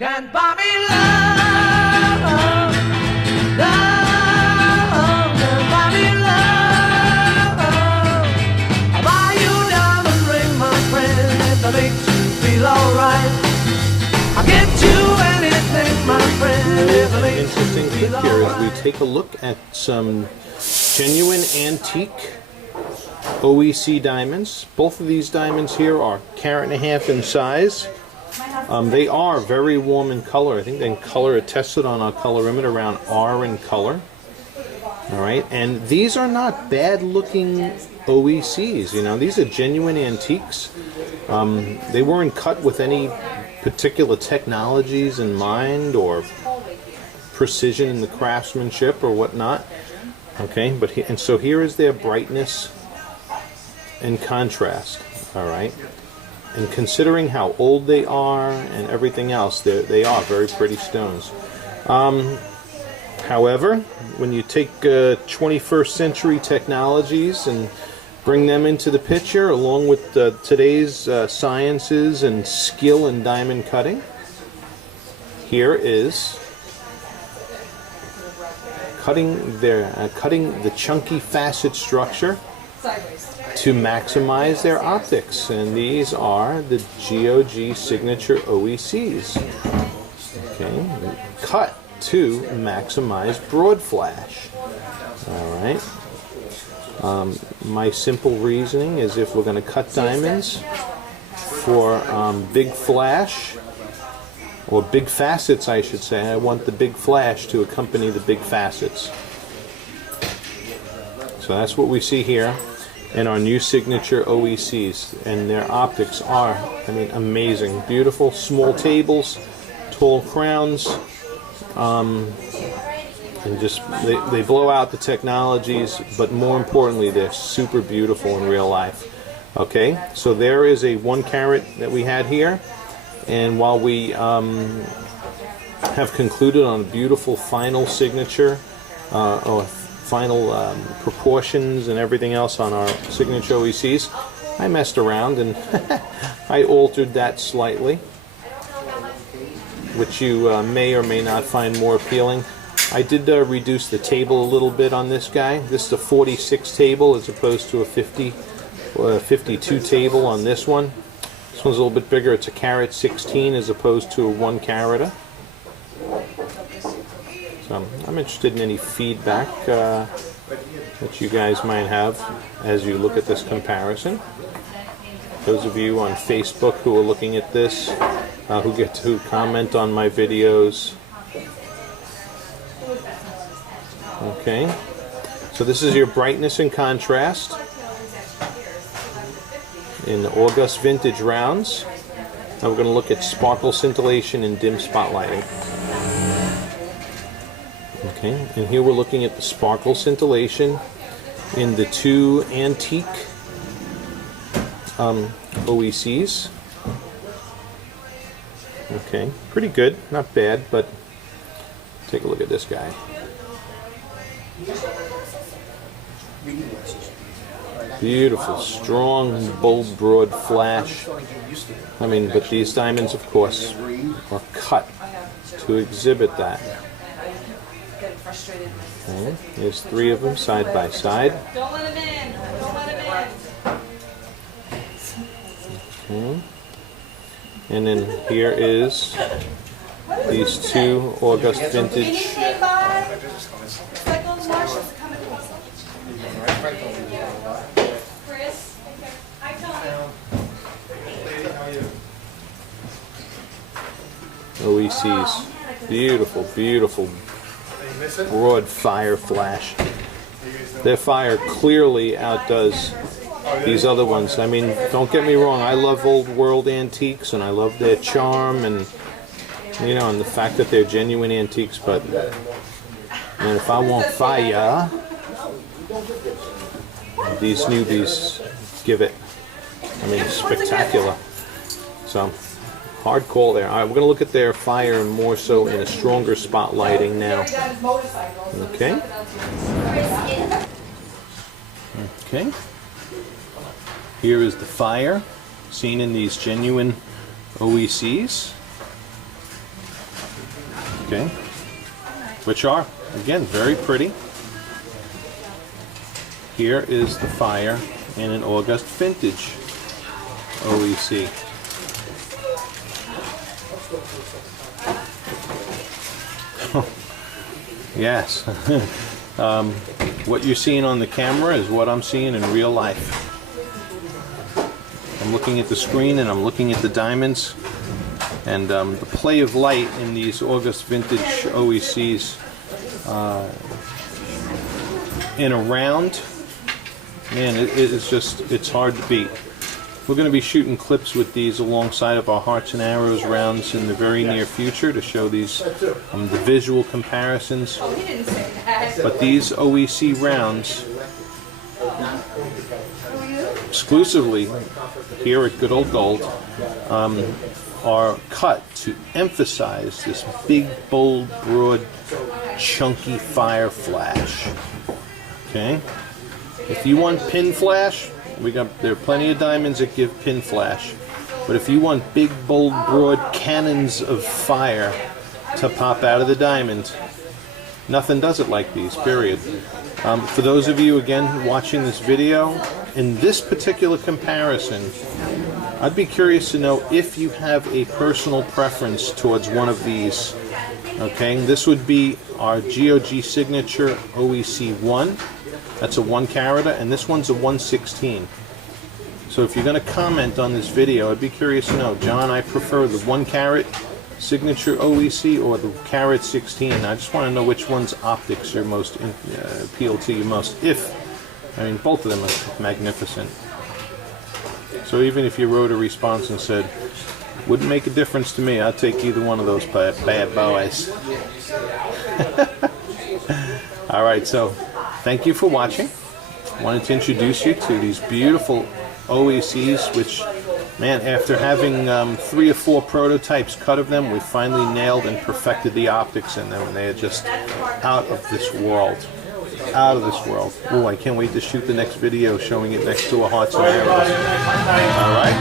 Can't buy me love, love, can't buy me love. I'll buy you a diamond ring, my friend, if that makes you feel alright. I'll get you anything, my friend, if it makes Interesting you tip feel here as alright. we take a look at some genuine antique OEC diamonds. Both of these diamonds here are 1.5 carats in size. They are very warm in color. I think the color are tested on our colorimeter around R in color. All right, and these are not bad looking OECs. You know, these are genuine antiques. They weren't cut with any particular technologies in mind or precision in the craftsmanship or whatnot. Okay, but and so here is their brightness and contrast. All right. And considering how old they are and everything else, they are very pretty stones. However, when you take 21st century technologies and bring them into the picture, along with today's sciences and skill in diamond cutting, here is cutting the chunky facet structure to maximize their optics, and these are the GOG signature OECs. Okay, cut to maximize broad flash. All right. My simple reasoning is if we're going to cut diamonds for big flash, or big facets, I should say, I want the big flash to accompany the big facets. So that's what we see here in our new signature OECs, and their optics are, I mean, amazing. Beautiful small tables, tall crowns, and just they blow out the technologies, but more importantly, they're super beautiful in real life. Okay, so there is a 1 carat that we had here, and while we have concluded on a beautiful final signature, or final proportions and everything else on our signature OECs, I messed around and I altered that slightly, which you may or may not find more appealing. I did reduce the table a little bit on this guy. This is a 46 table as opposed to a 50 or a 52 table on this one. This one's a little bit bigger. It's a 1.16 as opposed to a 1 carat. So I'm interested in any feedback that you guys might have as you look at this comparison. Those of you on Facebook who are looking at this, who get to comment on my videos. Okay, so this is your brightness and contrast in the August Vintage rounds. Now we're going to look at sparkle scintillation and dim spotlighting. Okay, and here we're looking at the sparkle scintillation in the 2 antique OECs. Okay, pretty good, not bad, but take a look at this guy. Beautiful, strong, bold, broad flash. I mean, but these diamonds, of course, are cut to exhibit that. Okay, there's 3 of them side by side. Don't let him in. Don't let him in. Okay. And then here is these 2 August Vintage. OECs. Beautiful, beautiful, broad fire flash. Their fire clearly outdoes these other ones. I mean, don't get me wrong, I love old world antiques and I love their charm and, you know, and the fact that they're genuine antiques, but man, if I want fire, these newbies give it. I mean, spectacular. So, hard call there. All right, we're going to look at their fire more so in a stronger spotlighting now. Okay. Okay. Here is the fire seen in these genuine OECs. Okay, which are, again, very pretty. Here is the fire in an August Vintage OEC. Yes. What you're seeing on the camera is what I'm seeing in real life. I'm looking at the screen and I'm looking at the diamonds, and the play of light in these August Vintage OECs in a round, man, it's hard to beat. We're going to be shooting clips with these alongside of our Hearts and Arrows rounds in the very near future to show these the visual comparisons. Oh, he didn't say that. But these OEC rounds, exclusively here at Good Old Gold, are cut to emphasize this big, bold, broad, chunky fire flash. Okay? If you want pin flash, there are plenty of diamonds that give pin flash. But if you want big, bold, broad cannons of fire to pop out of the diamond, nothing does it like these, period. For those of you, again, watching this video, in this particular comparison, I'd be curious to know if you have a personal preference towards one of these. Okay, this would be our GOG Signature OEC 1. That's a 1 carat, and this one's a 1/16. So if you're going to comment on this video, I'd be curious to know, John, I prefer the 1 carat Signature OEC or the carat 16. I just want to know which one's optics are most appeal to you most. Both of them are magnificent. So even if you wrote a response and said, wouldn't make a difference to me, I'd take either one of those bad boys. All right, so thank you for watching. I wanted to introduce you to these beautiful OECs, which, man, after having 3 or 4 prototypes cut of them, we finally nailed and perfected the optics in them, and they are just out of this world. Out of this world. Oh, I can't wait to shoot the next video showing it next to a Hearts and Arrows. All right.